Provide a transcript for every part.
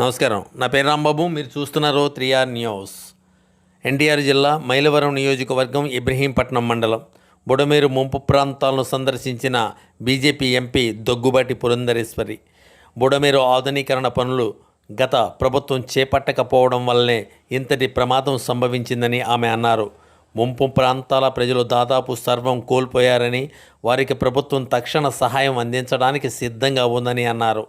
నమస్కారం. నా పేరు రాంబాబు. మీరు చూస్తున్నారు త్రీ ఆర్ న్యూస్. ఎన్టీఆర్ జిల్లా మైలవరం నియోజకవర్గం ఇబ్రహీంపట్నం మండలం బుడమేరు ముంపు ప్రాంతాలను సందర్శించిన బీజేపీ ఎంపీ దగ్గుబాటి పురంధరేశ్వరి. బుడమేరు ఆధునీకరణ పనులు గత ప్రభుత్వం చేపట్టకపోవడం వల్లనే ఇంతటి ప్రమాదం సంభవించిందని ఆమె అన్నారు. ముంపు ప్రాంతాల ప్రజలు దాదాపు సర్వం కోల్పోయారని వారికి ప్రభుత్వం తక్షణ సహాయం అందించడానికి సిద్ధంగా ఉందని అన్నారు.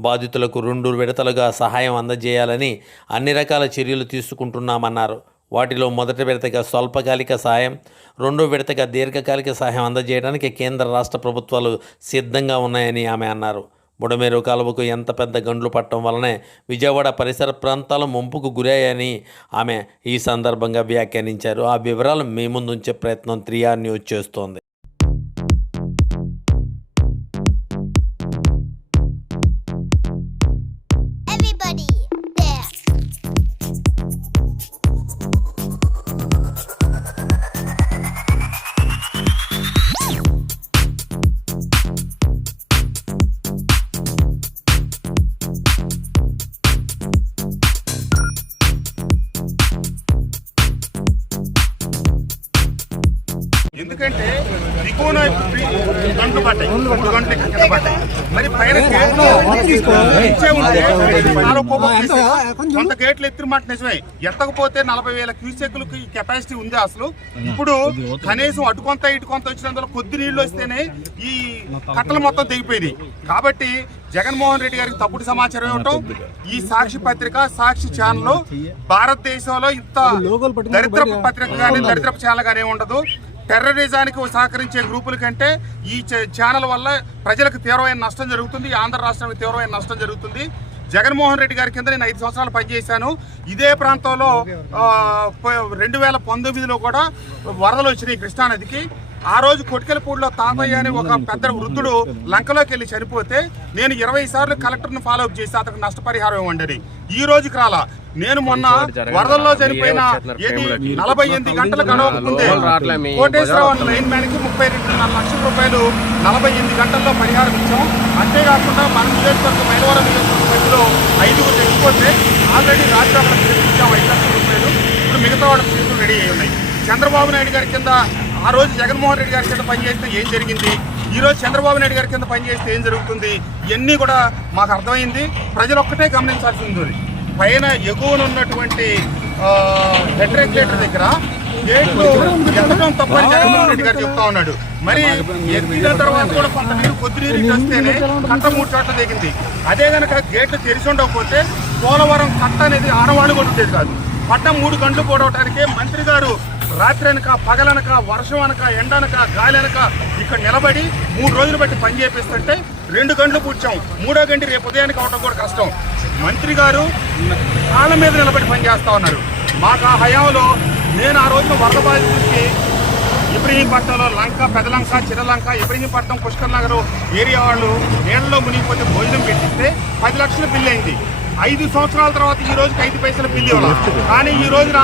బాధితులకు రెండు విడతలుగా సహాయం అందజేయాలని అన్ని రకాల చర్యలు తీసుకుంటున్నామన్నారు. వాటిలో మొదటి విడతగా స్వల్పకాలిక సహాయం రెండో విడతగా దీర్ఘకాలిక సహాయం అందజేయడానికి కేంద్ర రాష్ట్ర ప్రభుత్వాలు సిద్ధంగా ఉన్నాయని ఆమె అన్నారు. బుడమేరు కాలువకు ఎంత పెద్ద గండ్లు పట్టడం వలనే విజయవాడ పరిసర ప్రాంతాలు ముంపుకు గురయ్యాయని ఆమె ఈ సందర్భంగా వ్యాఖ్యానించారు. ఆ వివరాలు మీ ముందుంచే ప్రయత్నం త్రీ న్యూస్ చేస్తోంది. ఎందుకంటే దిగువన గంటలు పడ్డాయి మూడు గంటలు కింద పడ్డాయి మరి పైన ఇచ్చే ఉంటే కొంత గేట్లు ఎత్తిన మాట నిజమే. ఎత్తకపోతే నలభై వేల క్యూసెక్లకు ఈ కెపాసిటీ ఉంది అసలు. ఇప్పుడు కనీసం అటు కొంత ఇటు కొంత వచ్చినందులో కొద్ది నీళ్ళు వస్తేనే ఈ కట్టలు మొత్తం దిగిపోయింది కాబట్టి జగన్మోహన్ రెడ్డి గారికి తప్పుడు సమాచారం ఇవ్వటం ఈ సాక్షి పత్రిక సాక్షి ఛానల్ భారతదేశంలో ఇంత దరిద్రపు పత్రిక కానీ దరిద్రపు ఛానల్ కానీ ఉండదు. టెర్రరిజానికి సహకరించే గ్రూపుల కంటే ఈ ఛానల్ వల్ల ప్రజలకు తీవ్రమైన నష్టం జరుగుతుంది ఆంధ్ర రాష్ట్రానికి తీవ్రమైన నష్టం జరుగుతుంది. జగన్మోహన్ రెడ్డి గారి కింద నేను ఐదు సంవత్సరాలు పనిచేశాను. ఇదే ప్రాంతంలో రెండు వేల పంతొమ్మిదిలో కూడా వరదలు వచ్చినాయి కృష్ణానదికి. ఆ రోజు కొటికెలపూడిలో తాతయ్య అని ఒక పెద్ద వృద్ధుడు లంకలోకి వెళ్ళి చనిపోతే నేను ఇరవై సార్లు కలెక్టర్ను ఫాలో అప్ చేసి అతనికి నష్టపరిహారం ఇవ్వండి ఈ రోజుకి రాలా. నేను మొన్న వరదల్లో చనిపోయిన ఏది నలభై ఎనిమిది గంటల గడవక ముందే కోటేశ్వరరావు అన్న లైన్ మ్యాన్కి ముప్పై రెండున్నర లక్షల రూపాయలు నలభై ఎనిమిది గంటల్లో పరిహారం ఇచ్చాం. అంతేకాకుండా మన నియోజకవర్గం మైలవరం నియోజకవర్గం మధ్యలో ఐదుగురు చచ్చిపోతే ఆల్రెడీ అక్కడ ఇచ్చాం ఐదు లక్షల రూపాయలు. ఇప్పుడు మిగతా వాళ్ళ ఫీజులు రెడీ అయి ఉన్నాయి. చంద్రబాబు నాయుడు గారి కింద ఆ రోజు జగన్మోహన్ రెడ్డి గారి కింద పనిచేస్తే ఏం జరిగింది? ఈ రోజు చంద్రబాబు నాయుడు గారి కింద పనిచేస్తే ఏం జరుగుతుంది? ఇవన్నీ కూడా మాకు అర్థమైంది. ప్రజలు ఒక్కటే గమనించాల్సింది ఉంది. పైన ఎగువన ఉన్నటువంటి హెడ్ రెగ్యులేటర్ దగ్గర గేట్లు ఎత్తడం తప్పని జగన్మోహన్ రెడ్డి గారు చెప్తా ఉన్నాడు. మరి ఎత్తిన తర్వాత కూడా కొంత నీరు కొద్ది నీరు వస్తేనే కట్ట మూడు చోట్ల దిగింది. అదే గనక గేట్లు తెరిచి ఉండకపోతే పోలవరం కట్ట అనేది ఆనవాళ్ళు కూడా ఉండేది కాదు. పట్టం మూడు గంటలు పోవడానికే మంత్రి గారు రాత్రి అనక పగలనక వర్షం అనక ఎండ అనక గాలి అనక ఇక్కడ నిలబడి మూడు రోజులు బట్టి పని చేపిస్తుంటే రెండు గంటలు కూర్చాం. మూడో గంట రేపు ఉదయానికి అవడం కూడా కష్టం. మంత్రి గారు కాళ్ళ మీద నిలబడి పని చేస్తా ఉన్నారు. మాకు ఆ హయాంలో నేను ఆ రోజున వరద బాధితుడికి ఇబ్రహీంపట్నంలో లంక పెదలంక చిరలంక ఇబ్రహీంపట్నం పుష్కర్ నగర్ ఏరియా వాళ్ళు నీళ్ళలో మునిగిపోతే భోజనం పెట్టిస్తే పది లక్షలు బిల్లు అయింది. ఐదు సంవత్సరాల తర్వాత ఈ రోజుకి ఐదు పైసల బిల్లు ఇవ్వాలి కానీ ఈ రోజున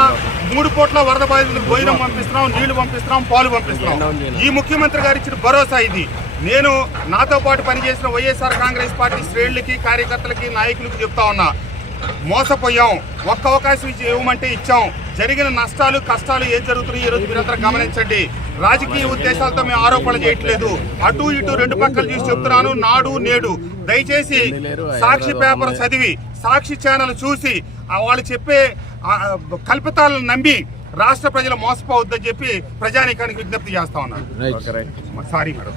మూడు కోట్ల వరద బాధితులకు భోజనం పంపిస్తున్నాం నీళ్ళు పంపిస్తున్నాం పాలు పంపిస్తున్నాం. ఈ ముఖ్యమంత్రి గారు ఇచ్చిన భరోసా ఇది. నేను నాతో పాటు పనిచేసిన వైఎస్ఆర్ కాంగ్రెస్ పార్టీ శ్రేణులకి కార్యకర్తలకి నాయకులకి చెప్తా ఉన్నా. మోసపోయాం. ఒక్క అవకాశం ఇచ్చి ఇవ్వమంటే ఇచ్చాం. జరిగిన నష్టాలు కష్టాలు ఏం జరుగుతున్నాయి ఈ రోజు మీరందరూ గమనించండి. రాజకీయ ఉద్దేశాలతో మేము ఆరోపణలు చేయట్లేదు. అటు ఇటు రెండు పక్కలు చూసి చెప్తున్నాను నాడు నేడు. దయచేసి సాక్షి పేపర్ చదివి సాక్షి ఛానల్ చూసి వాళ్ళు చెప్పే కల్పితాలను నమ్మి రాష్ట్ర ప్రజలు మోసపోవద్దని చెప్పి ప్రజానీకానికి విజ్ఞప్తి చేస్తా ఉన్నాను. సారీ మేడం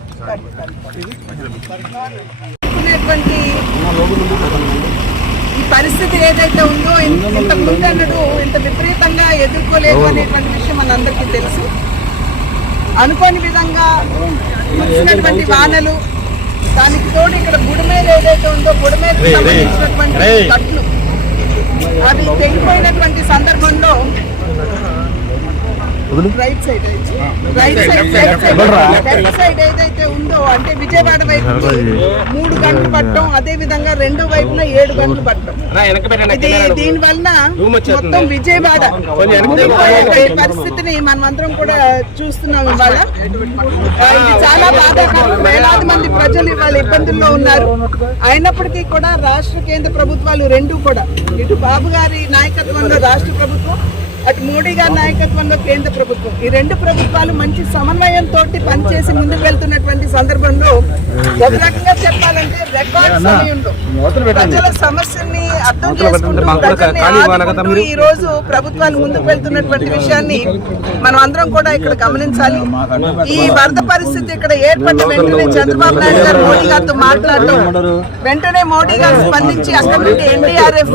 ఈ పరిస్థితి ఏదైతే ఉందో ఇంత ముందన్నడు ఇంత విపరీతంగా ఎదుర్కోలేదు అనేటువంటి విషయం మనందరికీ తెలుసు. అనుకోని విధంగా వచ్చినటువంటి వానలు దానికి తోడు ఇక్కడ బుడమేలు ఏదైతే ఉందో బుడమేలకు సంబంధించినటువంటి కట్లు అవి తెగిపోయినటువంటి సందర్భంలో right side right side right side left side ఏదైతే ఉందో? అంటే విజయవాడ వైపు మూడు గంటలు పట్టడం అదే విధంగా రెండో వైపున ఏడు గంటలు పట్టడం. ఇది దీని వలన మొత్తం విజయవాడ. పరిస్థితిని మనమందరం కూడా చూస్తున్నాం ఇవాళ. ఇది చాలా బాధాకరం. వేలాది మంది ప్రజలు ఇవాళ ఇబ్బందుల్లో ఉన్నారు. అయినప్పటికీ కూడా రాష్ట్ర కేంద్ర ప్రభుత్వాలు రెండు కూడా. ఇటు బాబు గారి నాయకత్వంలో రాష్ట్ర ప్రభుత్వం అటు మోడీ గారి నాయకత్వంలో కేంద్ర ప్రభుత్వం. ఈ రెండు ప్రభుత్వాలు మంచి సమన్వయంతో పనిచేసి ముందుకు వెళ్తున్నటువంటి సందర్భంలో ఒక రకంగా చెప్పాలంటే రికార్డ్ సమయంలో ప్రజల సమస్యల్ని అర్థం చేసుకుంటూ ఈ రోజు ప్రభుత్వాలు ముందుకు వెళ్తున్నటువంటి విషయాన్ని మనం అందరం కూడా ఇక్కడ గమనించాలి. ఈ వరద పరిస్థితి ఇక్కడ ఏర్పడిన వెంటనే చంద్రబాబు నాయుడు గారు మోడీ గారితో మాట్లాడటం వెంటనే మోడీ గారు స్పందించి అక్కడ నుండి ఎన్డీఆర్ఎఫ్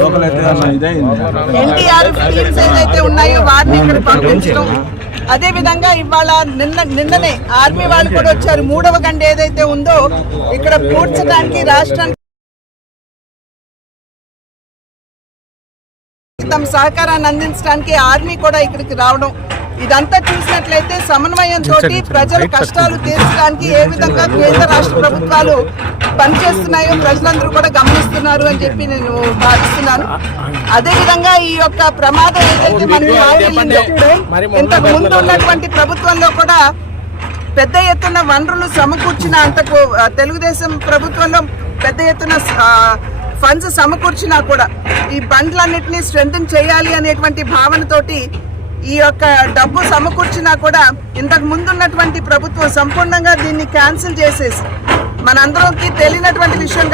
ఎన్డీఆర్ఎఫ్ టీమ్స్ ఏదైతే ఉన్నాయో వారిని ఇక్కడ పంపించడం. అదే విధంగా ఇవాళ నిన్న నిన్ననే ఆర్మీ వాళ్ళు కూడా వచ్చారు. మూడవ గంట ఏదైతే ఉందో ఇక్కడ పూడ్చడానికి రాష్ట్రానికి తమ సహకారాన్ని అందించడానికి ఆర్మీ కూడా ఇక్కడికి రావడం ఇదంతా చూసినట్లయితే సమన్వయంతో ప్రజల కష్టాలు తీర్చడానికి ఏ విధంగా కేంద్ర రాష్ట్ర ప్రభుత్వాలు పనిచేస్తున్నాయో ప్రజలందరూ కూడా గమనిస్తున్నారు అని చెప్పి నేను భావిస్తున్నాను. అదే విధంగా ఈ యొక్క ప్రమాదం ఏదైతే మనకి రాయలిందో ఇంతకు ముందు ఉన్నటువంటి ప్రభుత్వంలో కూడా పెద్ద ఎత్తున వనరులు సమకూర్చిన అంతకు తెలుగుదేశం ప్రభుత్వంలో పెద్ద ఎత్తున ఫండ్స్ సమకూర్చినా కూడా ఈ బండ్లన్నింటినీ స్ట్రెంథన్ చేయాలి అనేటువంటి భావనతోటి ఈ యొక్క డబ్బు సమకూర్చినా కూడా ఇంతకు ముందున్నటువంటి ప్రభుత్వం సంపూర్ణంగా దీన్ని క్యాన్సిల్ చేసేసి మనందరికీ తెలియనటువంటి విషయం